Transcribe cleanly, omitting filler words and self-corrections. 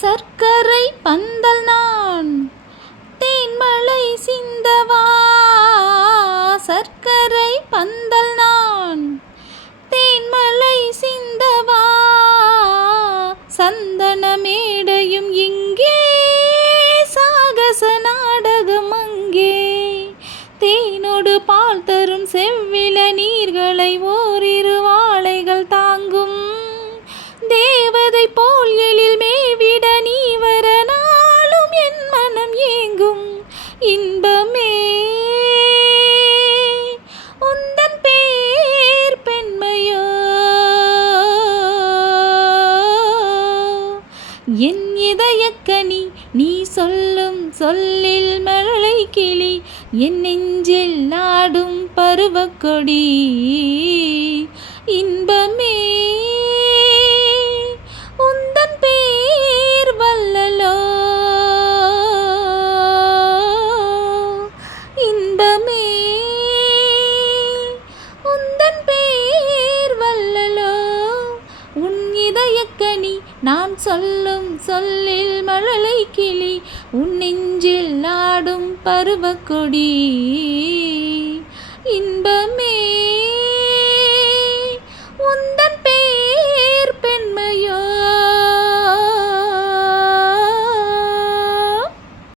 சர்க்கரை பந்தல் நான் தேன்மழை சிந்தவா. சர்க்கரை பந்தல் நான் தேன்மழை சிந்தவா. சந்தன மேடையும் இங்கே, சாகச நாடகம் அங்கே. தேனோடு பால் தரும் செவ்வில நீர்களை ஓரிரு வாழைகள் தாங்கும். தேவதை போல் எழில் மேவிட நீ வர நாளும் என் மனம் ஏங்கும். இன்பமே உந்தன் பேர் பெண்மையோ, என் இதயக்கனி நீ சொல்லும் சொல்லில் மழலை கிளி. என் நெஞ்சில் ஆடும் பருவக்கொடி. இன்பமே உந்தன் பேர் வல்லலோ. இன்பமே உந்தன் பேர் வல்லலோ. உன் இதயக்கனி நான் சொல்லும் சொல்லில் மழலை கிளி. உன் நெஞ்சில் ஆடும் பருவக்கொடி. இன்பமே